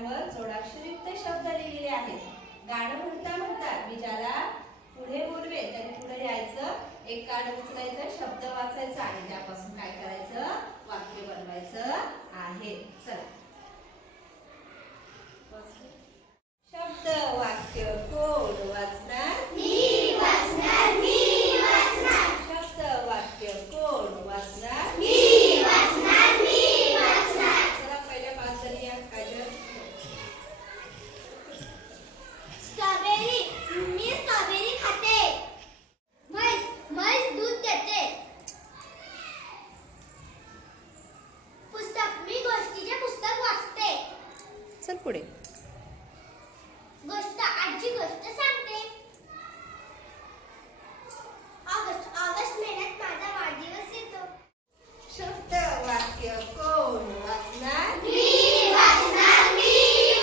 पानांवर जोडाक्षरयुक्त शब्द लिहिलेले आहेत. गाणं म्हणता म्हणता मी ज्याला पुढे बोलवेल त्याने पुढे यायचं, एक कार्ड उचलायचं, शब्द वाचायचा आणि त्यापासून काय करायचं, वाक्य बनवायचं आहे. चला शब्द वाक्य कोण वाचणार? मी वाचणार. मी वाचणार. शब्द वाक्य कोण वाचणार? मी वाचणार. मी वाचणार. चला पहिल्या 5 जणी या. काजल. स्ट्रॉबेरी. मी स्ट्रॉबेरी खाते. म्हैस दूध देते. पुस्तक. मी गोष्टीचे पुस्तक वाचते. चल पुढे. गोष्ट. आजी गोष्ट सांगते. ऑगस्ट महिन्यात माझा वाढदिवस येतो. शब्द वाक्य कोण वाचणार? मी वाचणार. मी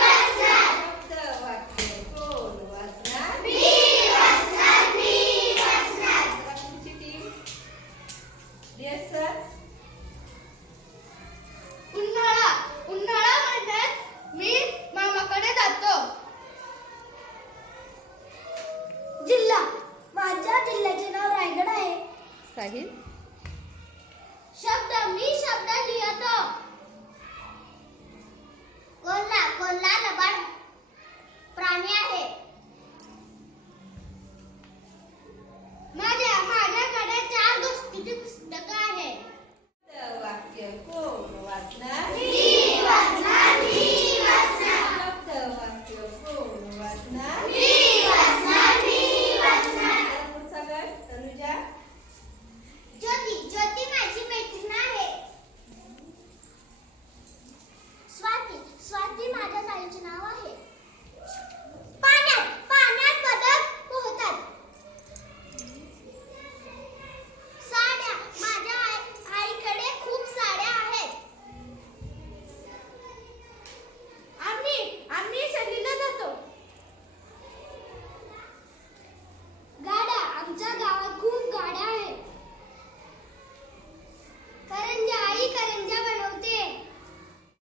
वाचणार. शब्द वाक्य कोण वाचणार? मी वाचणार. मी वाचणार. चला तुमची टीम. Dear sir. उन्हाळा. उन्हाळा महिन्यात मी मामाकडे जातो. जिल्हा. माझ्या जिल्ह्याचे नाव रायगड आहे. साहिल. शब्द. मी शब्द लिहितो. कोल्हा. कोल्हा लबाड प्राणी आहे. माझ्याकडे 4 गोष्टीची पुस्तकं आहे. शब्द वाक्य कोण वाचणार? मी वाचणार. मी वाचणार. शब्द वाक्य कोण वाचणार? मी वाचणार. मी वाचणार. चला पुढचा गट. तनुजा. ज्योती. ज्योती माझी मैत्रीण आहे. स्वाती. स्वाती माझ्या ताईचे नाव आहे.